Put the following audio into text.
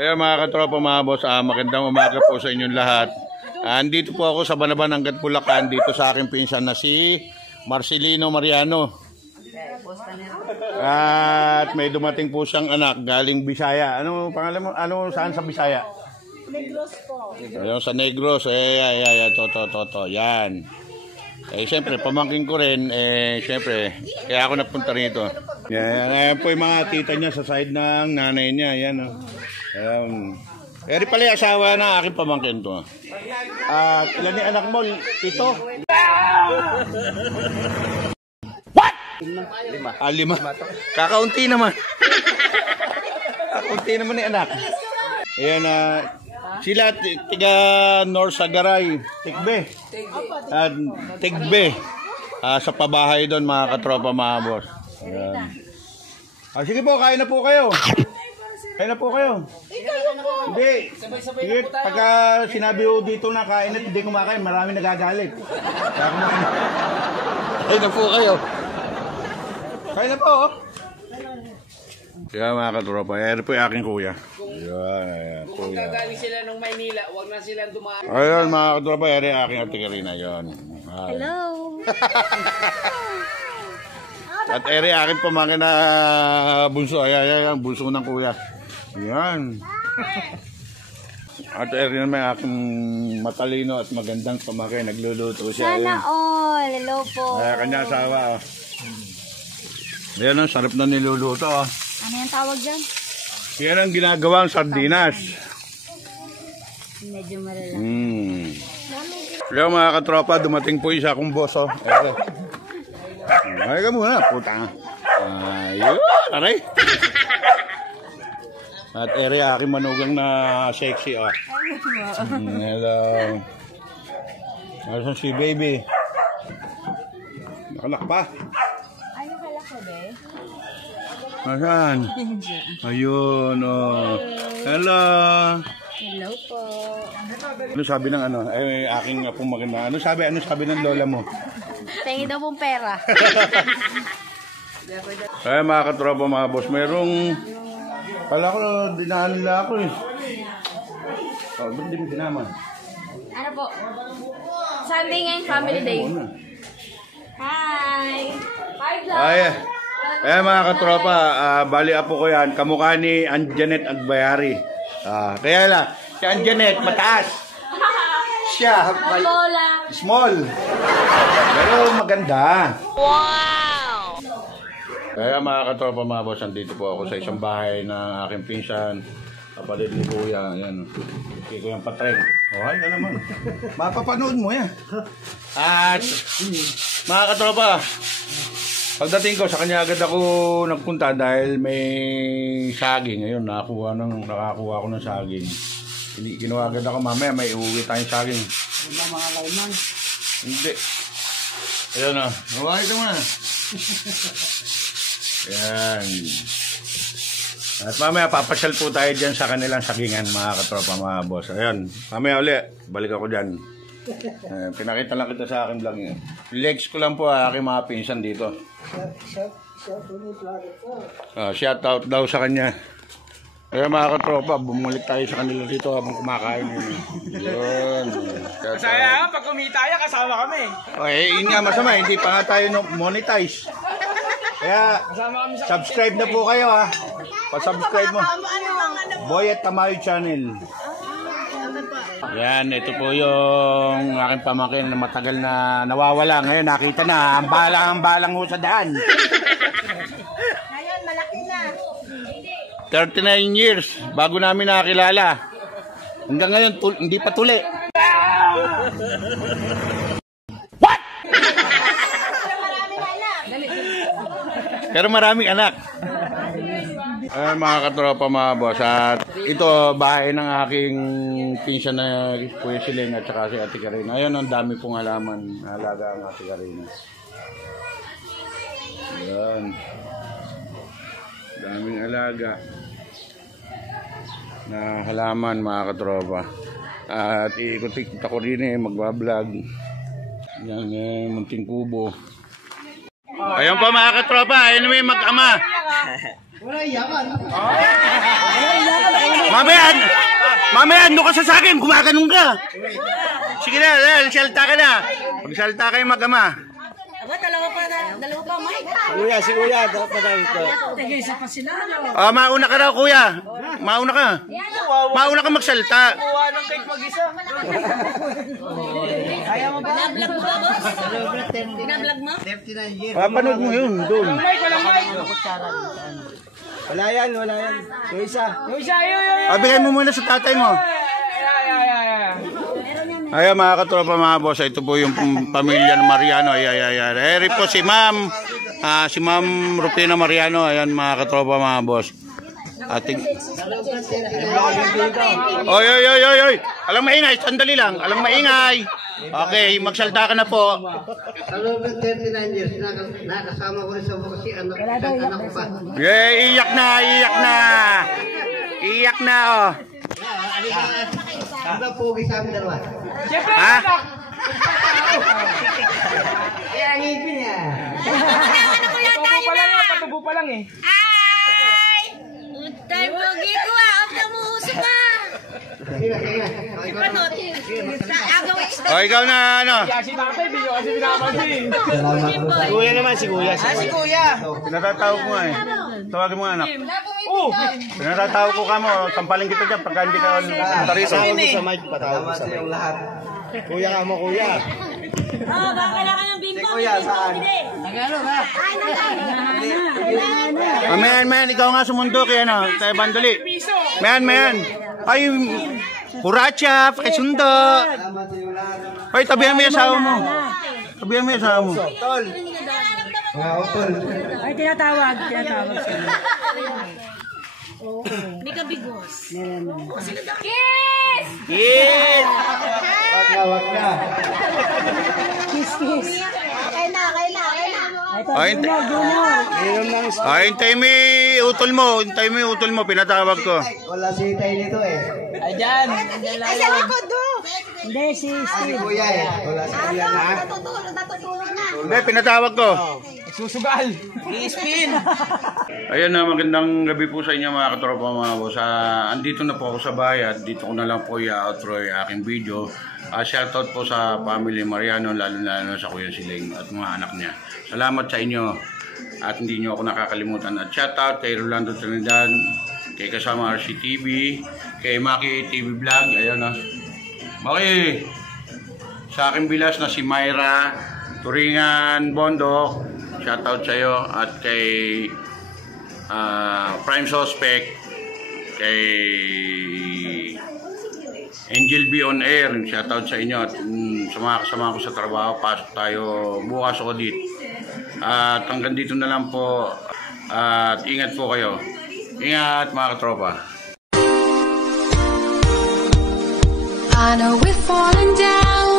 Kaya mga katropa, mga boss, magandang umaga po sa inyong lahat. Andito po ako sa Banaban, Hangga't Bulacan, dito sa aking pinsan na si Marcelino Mariano. At may dumating po siyang anak galing Bisaya. Ano pangalan mo? Ano, saan sa Bisaya? Negros po. Ayun, sa Negros. To. Yan. Siyempre, pamangkin ko rin. Siyempre, kaya ako napunta rito. Yan po yung mga tita niya sa side ng nanay niya. Yan, oh. Eri pala yung asawa na aking pamangkin to. At ilan ni anak mo? Ito? What? Lima. Kakaunti naman. Kakaunti naman ni anak. Ayan, sila tiga North Sagaray, Tigbe. At Tigbe. Sa pabahay doon, mga katropa, mga boss. Ayan. Sige po, kain na po kayo. Kain na po kayo. Hindi. Sige, pagka sinabi ko dito na kain at hindi kumakain, marami nagagalit. Kain na po kayo. Kain na po. Kaya mga katropa, yan po yung aking kuya. Ayan, kung gagaling sila ng Maynila, huwag na silang dumaan. Ayan mga katropa, yan yung aking Ate Karina. Hello. At ere akin pamangkin na bunso. Ayan, bunso ng kuya. Ayan. At ere naman aking matalino at magandang pamangkin. Nagluluto siya. Sana all. Hello po. Kanya asawa. Ayan, sarap na niluluto. Ano yung tawag dyan? Yan ang ginagawang sardinas. Medyo malala. Kaya mga katropa, dumating po isa akong boss. Ay ka muna, puta. Ayun, aray. At ere aking manugang na sexy. Hello. Nasaan si baby? Nakalak pa. Ay, nakalak ko be? Nasaan? Ayun, Hello. Hello po. Ano sabi ng aking pong maganda? Ano sabi ng lola mo? Tingin daw pong pera. Ay mga katropa, mga boss, merong kala ko dinaan nila ako eh. Ba't di mo sinama? Ano po? Sunday ngayon, family day. Hi! Hi, vlog! Ay mga katropa, bali apo ko yan, kamukha ni Anjanet Agbayari. Kaya lang, si Anjanet mataas. Siya, small. Pero maganda. Wow! Kaya mga katropa, mga boss, andito po ako sa isang bahay ng aking pinsan, kapatid ni Kuya. Ayan, si Kuya Patreng. Ay na naman. Mapapanood mo yan. At mga katropa, pagdating ko, sa kanya agad ako nagpunta dahil may saging. Ngayon, nakakuha ako ng saging. Kinuha agad ako, mamaya may uuwi tayong saging. Wala mga layman. Hindi. Ayan o. Nawahi ito muna. Ayan. At mamaya papasyal po tayo dyan sa kanilang sagingan, mga katropa, mga boss. Ayan. Mamaya uli, balik ako dyan. Pinakita lang kita sa aking vlog niya. Legs ko lang po aking mga pinsan dito. Shout out daw sa kanya. Kaya mga katropa, bumalik tayo sa kanila dito habang kumakain. Yun. Masaya pag kumita yan, kasama kami. Yun nga masama, hindi pa nga tayo monetize. Kaya subscribe na po kayo ha. Pa-subscribe mo. Boy at Tamayo Channel. Yan, ito po yung aking pamangkin na matagal na nawawala. Ngayon nakita na, ang balang ho sa daan. Ngayon, malaki na. 39 years bago namin nakakilala. Hanggang ngayon, hindi pa tuli. What? Pero maraming anak. Mga katropa, mga boss, at ito bahay ng aking pinsan na Kuya Siling at saka si Ate Karina. Ayun, ang dami pong halaman, alaga ang Ate Karina. Ayan, daming alaga na halaman, mga katropa. At ikot-ikot ako rin magbablog. Yan, munting kubo. Ayun po mga katropa, ayun may mag-ama. Mamaya, ano ka sa akin? Gumaganong ka. Sige na, salta ka na. Magsalta kayo mag-ama. Dalawa pa, Mike. Kuya, si Kuya, patawid ko. Isa pa sila. Mauna ka raw, kuya. Mauna ka. Mauna ka magsalta. Kuha ng cake mag-isa. Binablog mo ba, boss? Binablog mo? Papanood mo yun, doon. Mike, walang Mike. Wala yan. Yung isa. Yung isa, yun. Bigyan mo muna sa tatay mo. Ayan mga katropa mga boss, ito po yung pamilya ng Mariano. Ayan. Eri po si Ma'am Rupina Mariano. Ayan mga katropa mga boss. Ating Oy. Alang maingay, sandali lang. Alang maingay. Okay, magsalta ka na po. Hello, 39 years. Nakasama ko sa bukas si anak ko pa. Iyak na, oh. Ano ba pogi sa amin dalawa? Siyempre, Ha? Eh, ang ipin niya. patubo pa lang eh. Ay! Utay pogi ko ah! Huwag na muusok ka! Sige. Panot! Agawin O, ikaw na, ano? Kaya si tatay, di nyo kasi pinapansin. Kuya naman, si Kuya. Si Kuya. Pinatatawag mo eh. Tawagin mo anak. Pinatatawag ko ka mo. Sampalin kita dyan pagka hindi ka tarito. Patawag ko sa mic, patawag ko sa mic. Lahat. Kuya ka mo, Kuya. Oh, baka kailangan ng bimbo. Kuya, saan? Mayan, ikaw nga sumundo kaya ano, tayo bandali. Mayan. Ay, Huracha, pakisundo. Ay, tabihan mo yung asawa mo. Tol. Ay, tinatawag siya. May kabigos. Yes! Wag na. Kiss. Kain na. Ay, hintay mo yung utol mo, pinatawag ko. Wala si Tay nito eh. Ayan. Ay, sa likod do. Hindi, si Si Steve. Kuya eh. Wala si Kuya na. Natutulog na. Hindi, pinatawag ko. Susugal. I-spin. Ayan na, magandang gabi po sa inyo mga katropa mga boss. Andito na po ako sa bahay at dito ko na lang po i-outro yung aking video. Shoutout po sa family Mariano, lalo sa Kuya Siling at mga anak niya. Salamat sa inyo at hindi nyo ako nakakalimutan. At shoutout kay Rolando Trinidad, kay kasama RCTV, kay Maki TV Vlog. Ayan na. Maki, sa aking bilas na si Myra Turingan Bondo, shoutout sa iyo. At kay Prime Suspect, kay Angel B on Air, shoutout sa inyo. At sa mga kasama ko sa trabaho, pasok tayo bukas o dito. At hanggang dito na lang po. At ingat po kayo. Ingat mga katropa. I know we're falling down.